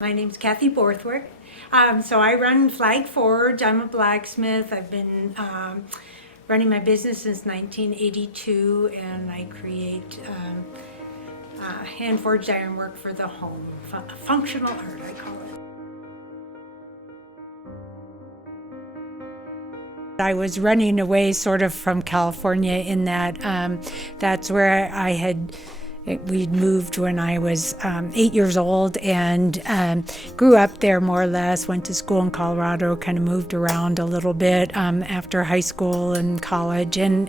My name's Kathy Borthwick. So I run FlagForge. I'm a blacksmith. I've been running my business since 1982, and I create hand-forged ironwork for the home. Functional art, I call it. I was running away sort of from California in that that's where we'd moved when I was 8 years old, and grew up there more or less, went to school in Colorado, kind of moved around a little bit after high school and college, and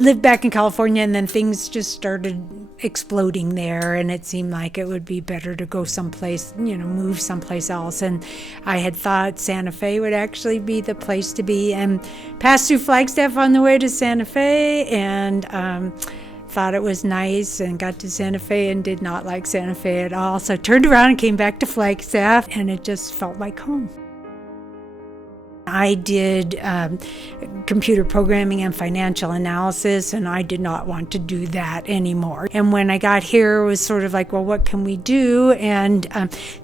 lived back in California, and then things just started exploding there, and it seemed like it would be better to go someplace, move someplace else. And I had thought Santa Fe would actually be the place to be, and passed through Flagstaff on the way to Santa Fe, and thought it was nice, and got to Santa Fe and did not like Santa Fe at all. So I turned around and came back to Flagstaff, and it just felt like home. I did computer programming and financial analysis, and I did not want to do that anymore. And when I got here, it was sort of like, well, what can we do? And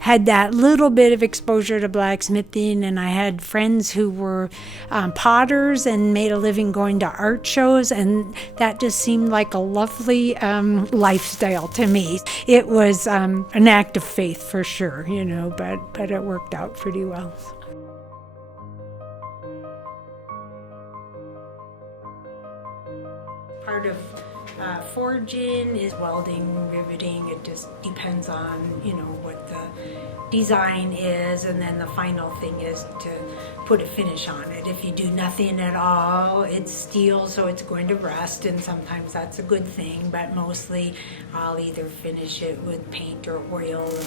had that little bit of exposure to blacksmithing, and I had friends who were potters and made a living going to art shows, and that just seemed like a lovely lifestyle to me. It was an act of faith for sure, but it worked out pretty well. Part of forging is welding, riveting. It just depends on, what the design is, and then the final thing is to put a finish on it. If you do nothing at all, it's steel, so it's going to rust, and sometimes that's a good thing, but mostly I'll either finish it with paint or oil or,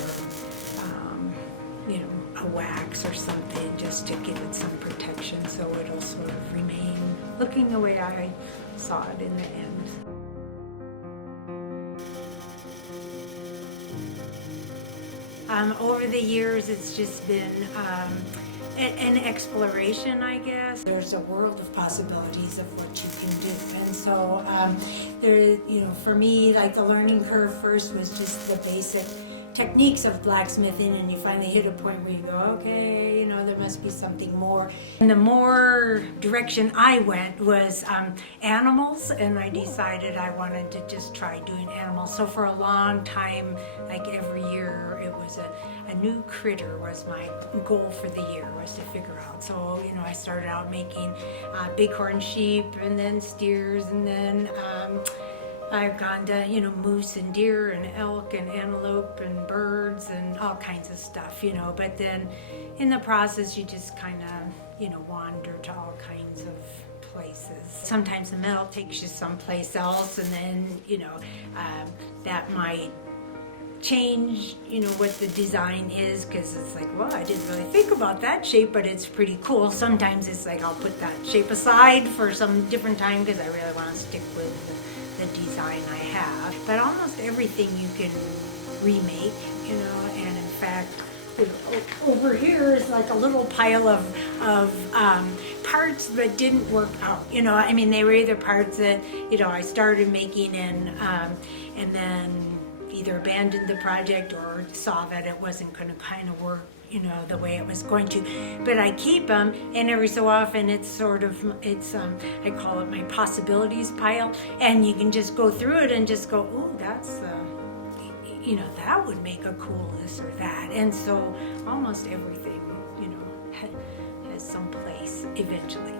a wax or something, just to give it some protection so it'll sort of remain looking the way I saw it in the end. Over the years, it's just been an exploration, I guess. There's a world of possibilities of what you can do, and so for me, like, the learning curve first was just the basic techniques of blacksmithing, and you finally hit a point where you go, okay, there must be something more. And the more direction I went was animals, and I decided I wanted to just try doing animals. So for a long time, like every year, it was a new critter was my goal for the year, was to figure out. So, I started out making bighorn sheep, and then steers, and then I've gone to, moose and deer and elk and antelope and birds and all kinds of stuff, but then in the process you just kind of, wander to all kinds of places. Sometimes the metal takes you someplace else, and then, that might change, what the design is, because it's like, well, I didn't really think about that shape, but it's pretty cool. Sometimes it's like, I'll put that shape aside for some different time because I really want to stick with the design I have. But almost everything you can remake, and in fact, over here is like a little pile of parts that didn't work out. They were either parts that, I started making and then either abandoned the project or saw that it wasn't going to kind of work, the way it was going to. But I keep them, and every so often it's I call it my possibilities pile, and you can just go through it and just go, oh, that's that would make a cool this or that. And so almost everything, has some place eventually.